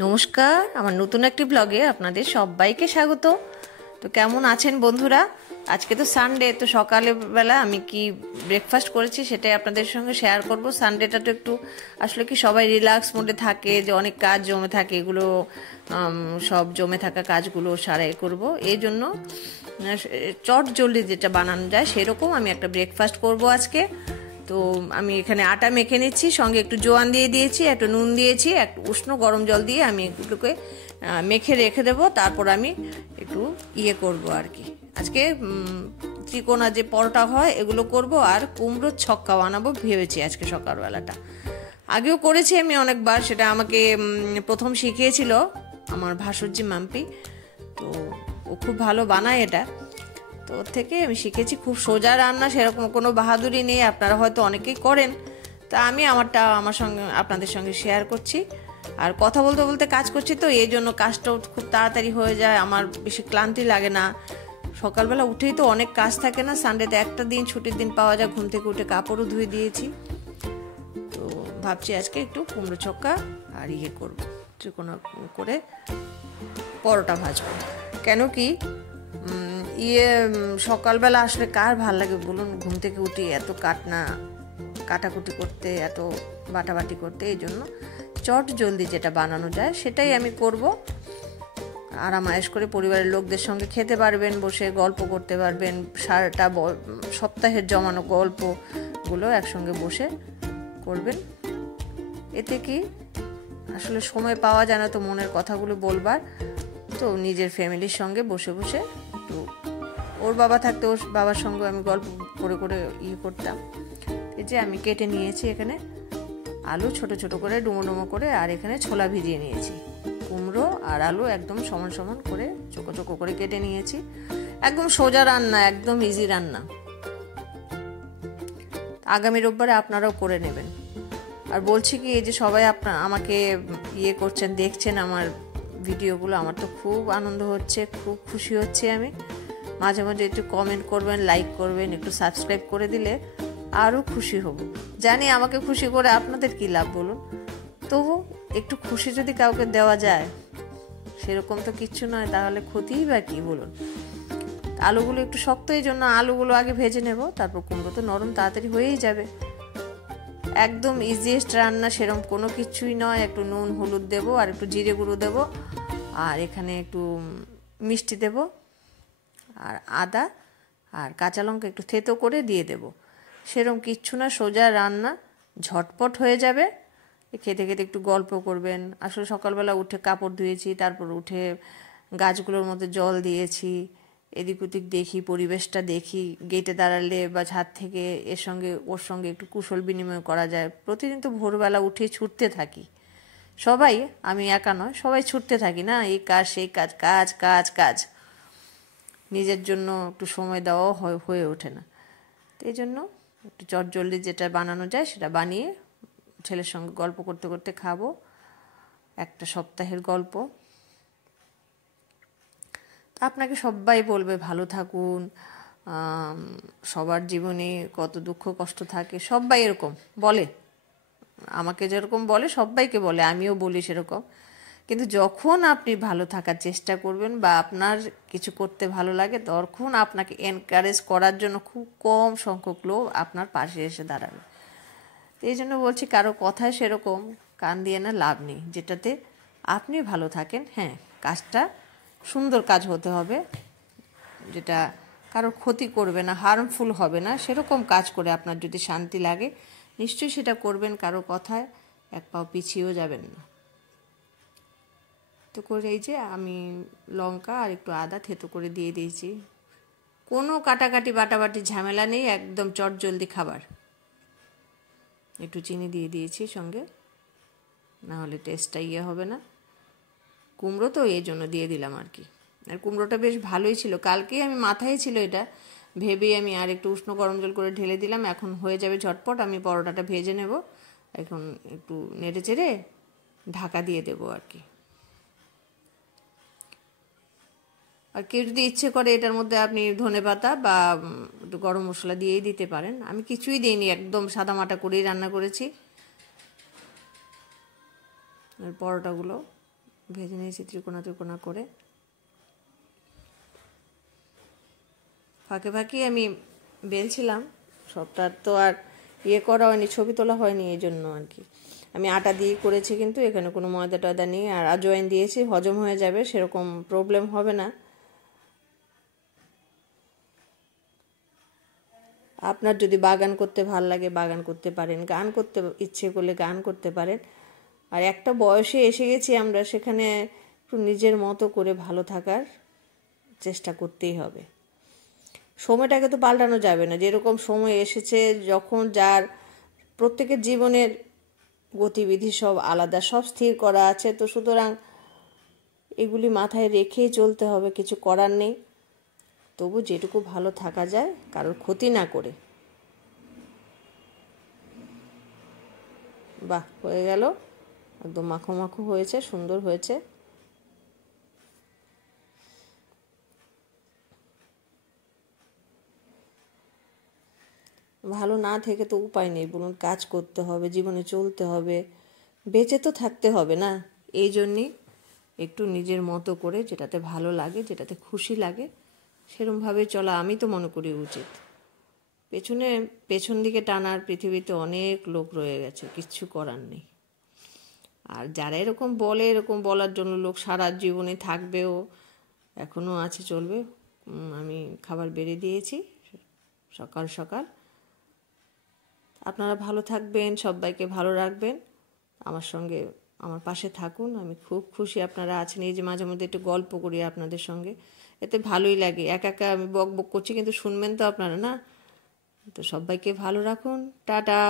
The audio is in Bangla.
নমস্কার, আমার নতুন একটি ব্লগে আপনাদের সবাইকে স্বাগত। তো কেমন আছেন বন্ধুরা? আজকে তো সানডে, তো সকালবেলা আমি কি ব্রেকফাস্ট করেছি সেটাই আপনাদের সঙ্গে শেয়ার করব। সানডেটা তো একটু আসলে কি সবাই রিল্যাক্স মোডে থাকে, যে অনেক কাজ জমে থাকে, এগুলো সব জমে থাকা কাজগুলো সারাই করব। এই জন্য চট জলদি যেটা বানানো যায় সেরকম আমি একটা ব্রেকফাস্ট করব আজকে। তো আমি এখানে আটা মেখে নিচ্ছি, সঙ্গে একটু জোয়ান দিয়ে দিয়েছি, একটু নুন দিয়েছি, একটু উষ্ণ গরম জল দিয়ে আমি এগুলোকে মেখে রেখে দেবো। তারপর আমি একটু করব আর কি। আজকে ত্রিকোণা যে পরোটা হয় এগুলো করব, আর কুমড়োর ছক্কা বানাবো ভেবেছি আজকে সকালবেলাটা। আগেও করেছি আমি অনেকবার, সেটা আমাকে প্রথম শিখিয়েছিল আমার ভাসুরজি মাম্পি। তো ও খুব ভালো বানায় এটা, তো ওর থেকে আমি শিখেছি। খুব সোজা রান্না, সেরকম কোনো বাহাদুরি নেই, আপনারা হয়তো অনেকেই করেন। তা আমি আমারটা আপনাদের সঙ্গে শেয়ার করছি। আর কথা বলতে বলতে কাজ করছি, তো এই জন্য কাজটাও খুব তাড়াতাড়ি হয়ে যায়, আমার বেশি ক্লান্তি লাগে না। সকালবেলা উঠেই তো অনেক কাজ থাকে না, সানডেতে একটা দিন ছুটির দিন পাওয়া যায়। ঘুম থেকে উঠে কাপড়ও ধুয়ে দিয়েছি। তো ভাবছি আজকে একটু কুমড়ো ছক্কা আর করবো, ত্রিকোণা করে পরোটা ভাজবো। কেন কি সকালবেলা আসলে কার ভাল লাগে বলুন? ঘুম থেকে উঠি এত কাটাকুটি করতে, এত বাটাবাটি করতে। এই জন্য চট জলদি যেটা বানানো যায় সেটাই আমি করব। আরামায়েশ করে পরিবারের লোকদের সঙ্গে খেতে পারবেন, বসে গল্প করতে পারবেন, সারাটা সপ্তাহের জমানো গল্পগুলো একসঙ্গে বসে করবেন। এতে কি আসলে সময় পাওয়া যায় না তো মনের কথাগুলো বলবার, তো নিজের ফ্যামিলির সঙ্গে বসে বসে একটু, ওর বাবা থাকতে ওর বাবার সঙ্গে আমি গল্প করে করে করতাম। এই যে আমি কেটে নিয়েছি এখানে আলু ছোট ছোট করে ডুমো ডুমো করে, আর এখানে ছোলা ভিজিয়ে নিয়েছি। কুমড়ো আর আলু একদম সমান সমান করে চোখো চোখো করে কেটে নিয়েছি। একদম সোজা রান্না, একদম ইজি রান্না। আগামী রোববারে আপনারাও করে নেবেন। আর বলছি কি, এই যে সবাই আমাকে করছেন, দেখছেন আমার ভিডিওগুলো, আমার তো খুব আনন্দ হচ্ছে, খুব খুশি হচ্ছে আমি। মাঝে মাঝে একটু কমেন্ট করবেন, লাইক করবেন, একটু সাবস্ক্রাইব করে দিলে আরও খুশি হব। জানি আমাকে খুশি করে আপনাদের কি লাভ বলুন, তবু একটু খুশি যদি কাউকে দেওয়া যায়, সেরকম তো কিচ্ছু নয়, তাহলে ক্ষতিই বা কি বলুন। আলুগুলো একটু শক্ত, এই জন্য আলুগুলো আগে ভেজে নেব, তারপর কুমড়ো তো নরম, তাড়াতাড়ি হয়েই যাবে। একদম ইজিয়েস্ট রান্না, সেরকম কোনো কিছুই নয়। একটু নুন হলুদ দেব, আর একটু জিরে গুঁড়ো দেব, আর এখানে একটু মিষ্টি দেব, আর আদা আর কাঁচা লঙ্কা একটু থেতো করে দিয়ে দেব। সেরকম কিচ্ছু না, সোজা রান্না, ঝটপট হয়ে যাবে। খেতে খেতে একটু গল্প করবেন। আসলে সকালবেলা উঠে কাপড় ধুয়েছি, তারপর উঠে গাছগুলোর মধ্যে জল দিয়েছি, এদিক ওদিক দেখি, পরিবেশটা দেখি। গেটে দাঁড়ালে বা ছাদ থেকে ওর সঙ্গে একটু কুশল বিনিময় করা যায়। প্রতিদিন তো ভোরবেলা উঠে ছুটতে থাকি সবাই, আমি একা নয়, সবাই ছুটতে থাকি না, এই কাজ সেই কাজ, কাজ কাজ কাজ। নিজের জন্য একটু সময় দেওয়াও হয়ে ওঠে না। তো এই জন্য একটু চটজলদি যেটা বানানো যায় সেটা বানিয়ে ছেলের সঙ্গে গল্প করতে করতে খাবো। একটা সপ্তাহের গল্প। আপনাকে সবাই বলবে ভালো থাকুন। সবার জীবনে কত দুঃখ কষ্ট থাকে, সবাই এরকম বলে, আমাকে যেরকম বলে সবাইকে বলে, আমিও বলি সেরকম। কিন্তু যখন আপনি ভালো থাকার চেষ্টা করবেন বা আপনার কিছু করতে ভালো লাগে, তখন আপনাকে এনকারেজ করার জন্য খুব কম সংখ্যক লোক আপনার পাশে এসে দাঁড়াবে। এই জন্য বলছি, কারো কথায় সেরকম কান দিয়ে না লাভ নেই। যেটাতে আপনি ভালো থাকেন, হ্যাঁ, কাজটা সুন্দর কাজ হতে হবে, যেটা কারোর ক্ষতি করবে না, হার্মফুল হবে না, সেরকম কাজ করে আপনার যদি শান্তি লাগে, নিশ্চয়ই সেটা করবেন। কারো কথায় এক পাও পিছিয়েও যাবেন না। তো করে এই যে আমি লঙ্কা আর একটু আদা থেতো করে দিয়ে দিয়েছি। কোনো কাটাকাটি বাটাবাটি ঝামেলা নেই, একদম চটজলদি খাবার। একটু চিনি দিয়ে দিয়েছি সঙ্গে, না হলে টেস্টটা হবে না। কুমড়ো তো এই জন্য দিয়ে দিলাম আর কি। আর কুমড়োটা বেশ ভালোই ছিল, কালকেই আমি মাথায় ছিল এটা ভেবেই আমি আর একটু উষ্ণ গরম জল করে ঢেলে দিলাম। এখন হয়ে যাবে ঝটপট। আমি পরোটাটা ভেজে নেব, এখন একটু নেড়ে চেড়ে ঢাকা দিয়ে দেবো আর কি। আর কেউ যদি ইচ্ছে করে এটার মধ্যে আপনি ধনেপাতা বা একটু গরম মশলা দিয়েই দিতে পারেন। আমি কিছুই দিইনি, একদম সাদামাটা করেই রান্না করেছি। পরোটাগুলো ভেজে নিয়েছি ত্রিকোণা ত্রিকোণা করে। ফাঁকে ফাঁকেই আমি বেলছিলাম, সবটা তো আর করা হয়নি, ছবি তোলা হয়নি, এই জন্য আর কি। আমি আটা দিয়ে করেছি, কিন্তু এখানে কোনো ময়দা টয়দা নেই, আর আজওয়াইন দিয়েছি, হজম হয়ে যাবে, সেরকম প্রবলেম হবে না। আপনার যদি বাগান করতে ভাল লাগে বাগান করতে পারেন, গান করতে ইচ্ছে করলে গান করতে পারেন। আর একটা বয়সে এসে গেছি আমরা, সেখানে একটু নিজের মতো করে ভালো থাকার চেষ্টা করতেই হবে। সময়টাকে তো পাল্টানো যাবে না, যেরকম সময় এসেছে, যখন যার প্রত্যেকের জীবনের গতিবিধি সব আলাদা, সব স্থির করা আছে, তো সুতরাং এগুলি মাথায় রেখেই চলতে হবে, কিছু করার নেই। তবু যেটুকু ভালো থাকা যায়, কারোর ক্ষতি না করে। বাহ, হয়ে গেল, একদম মাখো মাখো হয়েছে, সুন্দর হয়েছে। ভালো না থেকে তো উপায় নেই, বলুন, কাজ করতে হবে, জীবনে চলতে হবে, বেঁচে তো থাকতে হবে না। এই জন্যই একটু নিজের মতো করে, যেটাতে ভালো লাগে, যেটাতে খুশি লাগে, সেরমভাবে চলা আমি তো মনে করি উচিত। পেছন দিকে টানার পৃথিবীতে অনেক লোক রয়ে গেছে, কিচ্ছু করার নেই। আর যারা এরকম বলে, এরকম বলার জন্য লোক সারা জীবনে থাকবেও, এখনও আছে, চলবে। আমি খাবার বেড়ে দিয়েছি সকাল সকাল। আপনারা ভালো থাকবেন, সবাইকে ভালো রাখবেন, আমার সঙ্গে আমার পাশে থাকুন। আমি খুব খুশি আপনারা আছেন। এই যে মাঝে মধ্যে একটু গল্প করি আপনাদের সঙ্গে, এতে ভালোই লাগে। একা একা আমি বক বক করছি, কিন্তু শুনবেন তো আপনারা, না? তো সবাইকে ভালো রাখুন, টাটা।